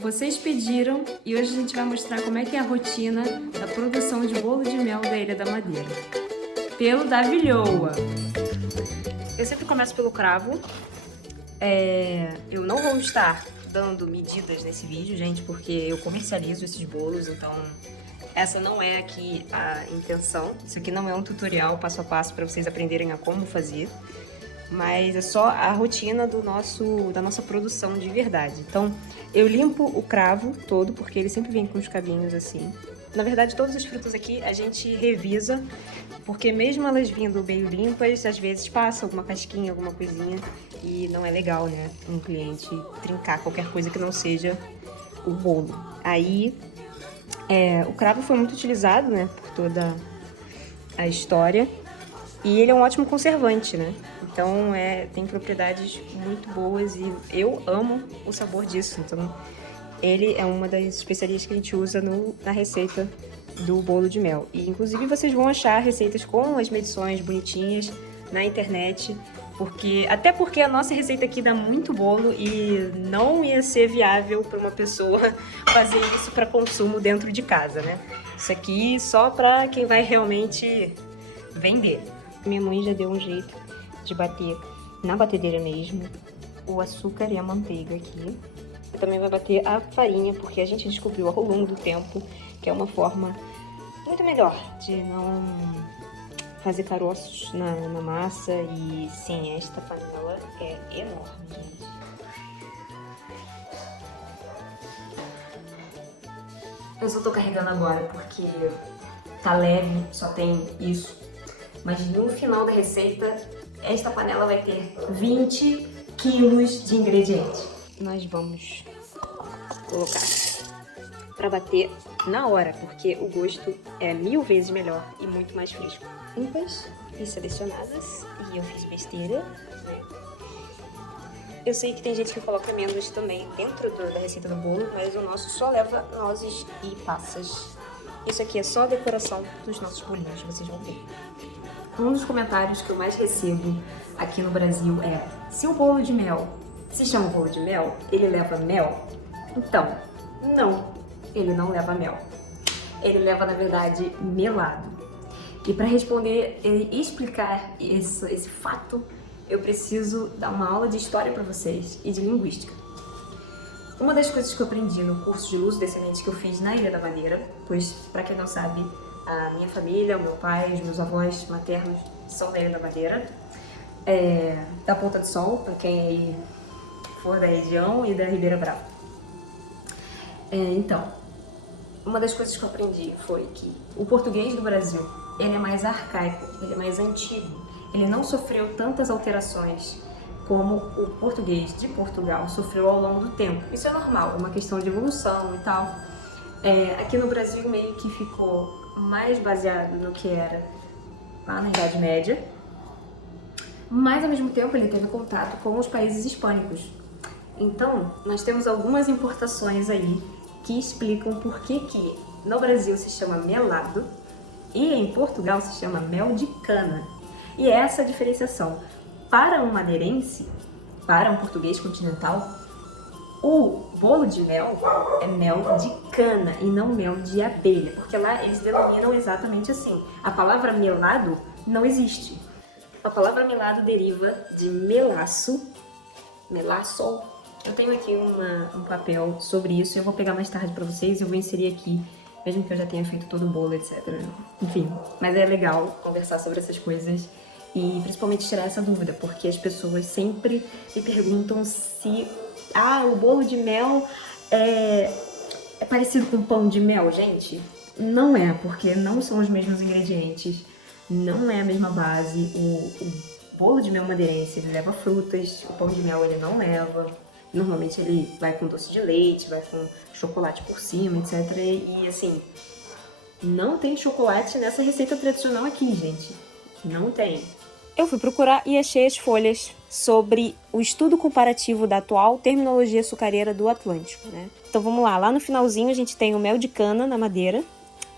Vocês pediram e hoje a gente vai mostrar como é que é a rotina da produção de bolo de mel da Ilha da Madeira. Pelo da Vilhoa. Eu sempre começo pelo cravo. Eu não vou estar dando medidas nesse vídeo, gente, porque eu comercializo esses bolos, então essa não é aqui a intenção. Isso aqui não é um tutorial passo a passo para vocês aprenderem a como fazer, mas é só a rotina da nossa produção de verdade. Então, eu limpo o cravo todo, porque ele sempre vem com os cabinhos assim. Na verdade, todas as frutas aqui a gente revisa, porque mesmo elas vindo meio limpas, às vezes passa alguma casquinha, alguma coisinha, e não é legal, né, um cliente trincar qualquer coisa que não seja o bolo. Aí, o cravo foi muito utilizado, né, por toda a história, e ele é um ótimo conservante, né? Então tem propriedades muito boas e eu amo o sabor disso. Então ele é uma das especiarias que a gente usa na receita do bolo de mel. E inclusive vocês vão achar receitas com as medições bonitinhas na internet, até porque a nossa receita aqui dá muito bolo e não ia ser viável para uma pessoa fazer isso para consumo dentro de casa, né? Isso aqui só para quem vai realmente vender. Minha mãe já deu um jeito de bater na batedeira mesmo o açúcar e a manteiga aqui. Eu também vai bater a farinha, porque a gente descobriu ao longo do tempo que é uma forma muito melhor de não fazer caroços na massa. E sim, esta panela é enorme, gente. Eu só tô carregando agora porque tá leve, só tem isso. Mas no final da receita, esta panela vai ter 20 quilos de ingrediente. Nós vamos colocar para bater na hora, porque o gosto é 1000 vezes melhor e muito mais fresco. Limpas e selecionadas, e eu fiz besteira, né? Eu sei que tem gente que coloca amêndoas também dentro da receita do bolo, mas o nosso só leva nozes e passas. Isso aqui é só a decoração dos nossos bolinhos, vocês vão ver. Um dos comentários que eu mais recebo aqui no Brasil é: se o bolo de mel se chama bolo de mel, ele leva mel? Então, não, ele não leva mel. Ele leva, na verdade, melado. E para responder e explicar esse fato, eu preciso dar uma aula de história para vocês e de linguística. Uma das coisas que eu aprendi no curso de luso-descendente que eu fiz na Ilha da Madeira, pois, para quem não sabe, a minha família, o meu pai, os meus avós maternos são da Ilha da Madeira, da Ponta do Sol, para quem aí for da região, e da Ribeira Brava. Então, uma das coisas que eu aprendi foi que o português do Brasil, ele é mais arcaico, ele é mais antigo, ele não sofreu tantas alterações como o português de Portugal sofreu ao longo do tempo. Isso é normal, é uma questão de evolução e tal. Aqui no Brasil meio que ficou mais baseado no que era lá na Idade Média, mas ao mesmo tempo ele teve contato com os países hispânicos. Então, nós temos algumas importações aí que explicam por que no Brasil se chama melado e em Portugal se chama mel de cana. E é essa a diferenciação. Para um madeirense, para um português continental, o bolo de mel é mel de cana e não mel de abelha, porque lá eles denominam exatamente assim. A palavra melado não existe. A palavra melado deriva de melaço. Eu tenho aqui um papel sobre isso, eu vou pegar mais tarde pra vocês, eu vou inserir aqui, mesmo que eu já tenha feito todo o bolo, etc. Enfim, mas é legal conversar sobre essas coisas e principalmente tirar essa dúvida, porque as pessoas sempre me perguntam se o bolo de mel é parecido com pão de mel. Gente, não é, porque não são os mesmos ingredientes, não é a mesma base. O bolo de mel madeirense, ele leva frutas, o pão de mel ele não leva. Normalmente ele vai com doce de leite, vai com chocolate por cima, etc. E assim, não tem chocolate nessa receita tradicional aqui, gente. Não tem. Eu fui procurar e achei as folhas sobre o estudo comparativo da atual terminologia açucareira do Atlântico, né? Então vamos lá no finalzinho a gente tem o mel de cana na Madeira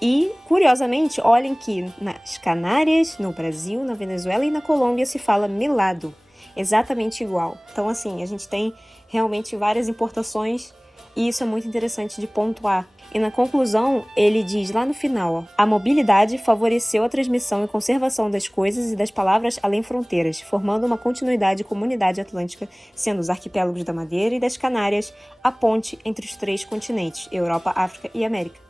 e, curiosamente, olhem que nas Canárias, no Brasil, na Venezuela e na Colômbia se fala melado, exatamente igual. Então assim, a gente tem realmente várias importações E isso é muito interessante de pontuar. E na conclusão, ele diz lá no final, ó, a mobilidade favoreceu a transmissão e conservação das coisas e das palavras além fronteiras, formando uma continuidade de comunidade atlântica, sendo os arquipélagos da Madeira e das Canárias a ponte entre os 3 continentes, Europa, África e América.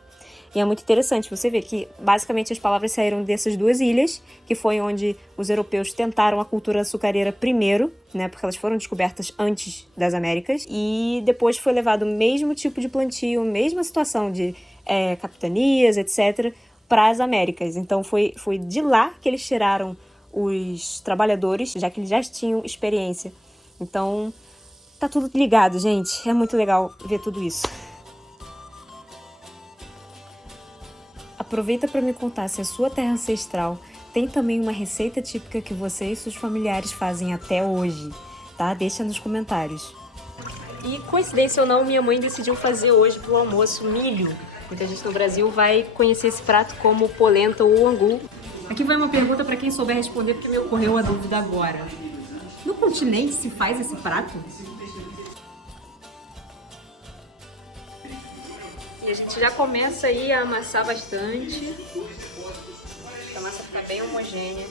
E é muito interessante você ver que, basicamente, as palavras saíram dessas 2 ilhas, que foi onde os europeus tentaram a cultura açucareira primeiro, né, porque elas foram descobertas antes das Américas, e depois foi levado o mesmo tipo de plantio, mesma situação de capitanias, etc., para as Américas. Então, foi de lá que eles tiraram os trabalhadores, já que eles já tinham experiência. Então, tá tudo ligado, gente. É muito legal ver tudo isso. Aproveita para me contar se a sua terra ancestral tem também uma receita típica que você e seus familiares fazem até hoje, tá? Deixa nos comentários. E coincidência ou não, minha mãe decidiu fazer hoje pro almoço milho. Muita gente no Brasil vai conhecer esse prato como polenta ou angu. Aqui vai uma pergunta para quem souber responder, porque me ocorreu a dúvida agora. No continente se faz esse prato? E a gente já começa aí a amassar bastante, para a massa ficar bem homogênea.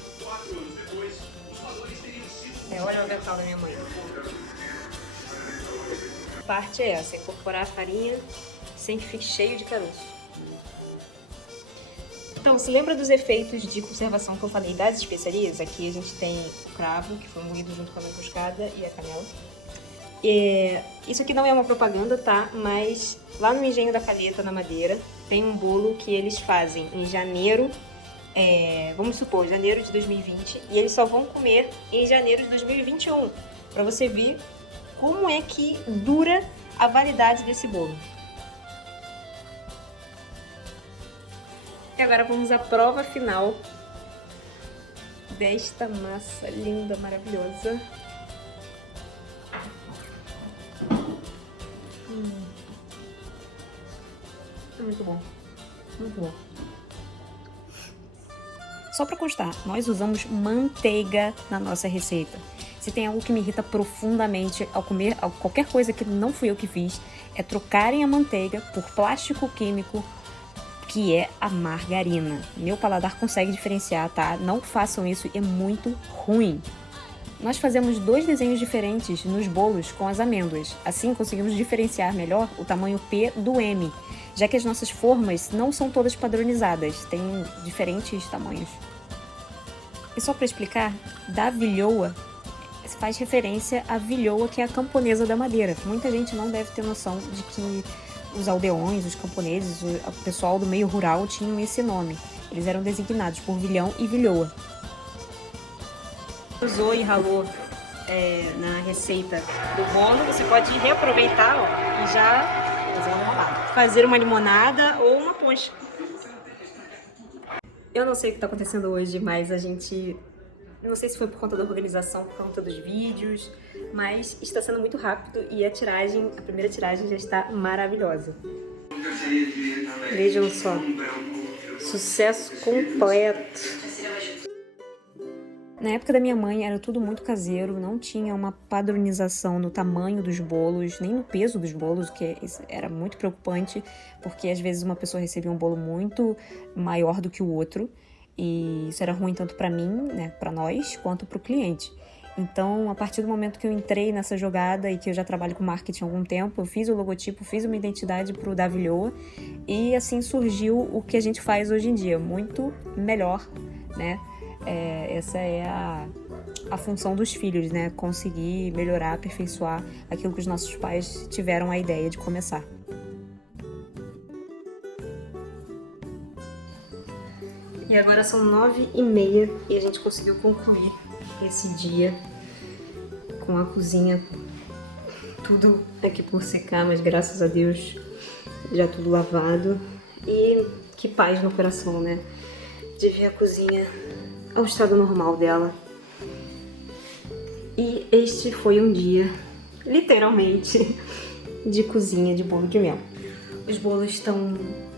Olha o avental da minha mãe. A parte é essa, incorporar a farinha sem que fique cheio de caroço. Então, se lembra dos efeitos de conservação que eu falei das especiarias? Aqui a gente tem o cravo, que foi moído junto com a noz moscada, e a canela. Isso aqui não é uma propaganda, tá? Mas lá no Engenho da Calheta, na Madeira, tem um bolo que eles fazem em janeiro, vamos supor, janeiro de 2020, e eles só vão comer em janeiro de 2021, para você ver como é que dura a validade desse bolo. E agora vamos à prova final desta massa linda, maravilhosa. Muito bom, muito bom. Só para constar, nós usamos manteiga na nossa receita. Se tem algo que me irrita profundamente ao comer qualquer coisa que não fui eu que fiz, é trocarem a manteiga por plástico químico, que é a margarina. Meu paladar consegue diferenciar, tá? Não façam isso, é muito ruim. Nós fazemos 2 desenhos diferentes nos bolos com as amêndoas. Assim conseguimos diferenciar melhor o tamanho P do M, já que as nossas formas não são todas padronizadas, têm diferentes tamanhos. E só para explicar, da vilhoa faz referência à vilhoa, que é a camponesa da Madeira. Muita gente não deve ter noção de que os aldeões, os camponeses, o pessoal do meio rural tinham esse nome. Eles eram designados por vilhão e vilhoa. Usou e ralou na receita do bolo, você pode reaproveitar, ó, e já fazer uma limonada ou uma poncha. Eu não sei o que está acontecendo hoje, mas a gente... Não sei se foi por conta da organização, por conta dos vídeos, mas está sendo muito rápido e a primeira tiragem já está maravilhosa. Vejam só, sucesso completo. Na época da minha mãe era tudo muito caseiro, não tinha uma padronização no tamanho dos bolos, nem no peso dos bolos, que era muito preocupante, porque às vezes uma pessoa recebia um bolo muito maior do que o outro, e isso era ruim tanto para mim, né, para nós, quanto para o cliente. Então, a partir do momento que eu entrei nessa jogada e que eu já trabalho com marketing há algum tempo, eu fiz o logotipo, fiz uma identidade para o da Vilhoa, e assim surgiu o que a gente faz hoje em dia, muito melhor, né? Essa é a função dos filhos, né? Conseguir melhorar, aperfeiçoar aquilo que os nossos pais tiveram a ideia de começar. E agora são 9h30 e a gente conseguiu concluir esse dia com a cozinha tudo aqui por secar, mas graças a Deus já tudo lavado. E que paz no coração, né? De ver a cozinha ao estado normal dela. E este foi um dia, literalmente, de cozinha de bolo de mel. Os bolos estão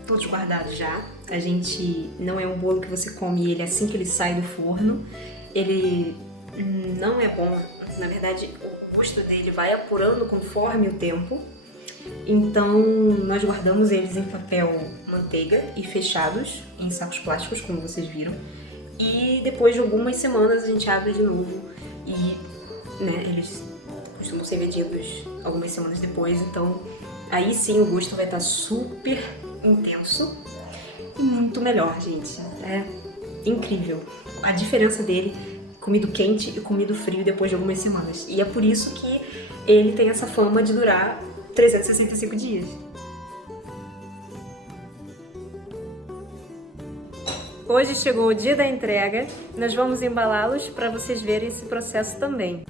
todos guardados já. A gente não é um bolo que você come ele assim que ele sai do forno. Ele não é bom, na verdade o gosto dele vai apurando conforme o tempo. Então, nós guardamos eles em papel manteiga e fechados em sacos plásticos, como vocês viram. E depois de algumas semanas a gente abre de novo e, né, eles costumam ser vendidos algumas semanas depois. Então, aí sim o gosto vai estar super intenso e muito melhor, gente. É incrível a diferença dele, comido quente e comido frio depois de algumas semanas. E é por isso que ele tem essa fama de durar 365 dias. Hoje chegou o dia da entrega, nós vamos embalá-los para vocês verem esse processo também.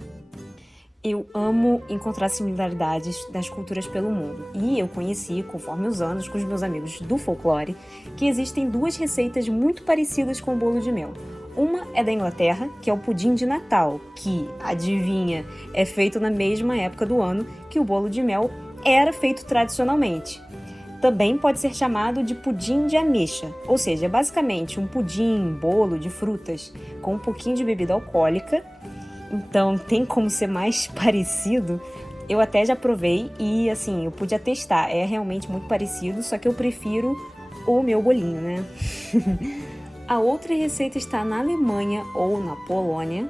Eu amo encontrar similaridades das culturas pelo mundo. E eu conheci, conforme os anos, com os meus amigos do folclore, que existem duas receitas muito parecidas com o bolo de mel. Uma é da Inglaterra, que é o pudim de Natal, que, adivinha, é feito na mesma época do ano que o bolo de mel era feito tradicionalmente. Também pode ser chamado de pudim de ameixa, ou seja, é basicamente um pudim, bolo de frutas com um pouquinho de bebida alcoólica. Então tem como ser mais parecido. Eu até já provei e assim, eu pude atestar, é realmente muito parecido, só que eu prefiro o meu bolinho, né? A outra receita está na Alemanha ou na Polônia,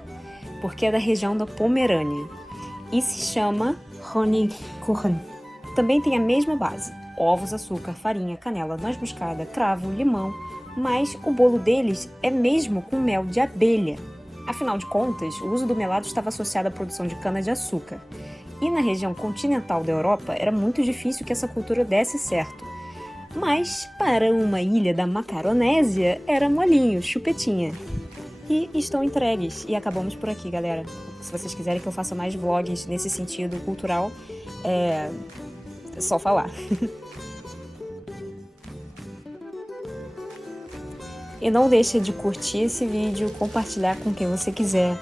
porque é da região da Pomerânia e se chama Honigkuchen. Também tem a mesma base: ovos, açúcar, farinha, canela, noz moscada, cravo, limão, mas o bolo deles é mesmo com mel de abelha. Afinal de contas, o uso do melado estava associado à produção de cana-de-açúcar. E na região continental da Europa era muito difícil que essa cultura desse certo. Mas para uma ilha da Macaronésia era molinho, chupetinha. E estão entregues. E acabamos por aqui, galera. Se vocês quiserem que eu faça mais vlogs nesse sentido cultural, é só falar. E não deixa de curtir esse vídeo, compartilhar com quem você quiser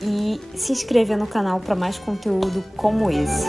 e se inscrever no canal para mais conteúdo como esse.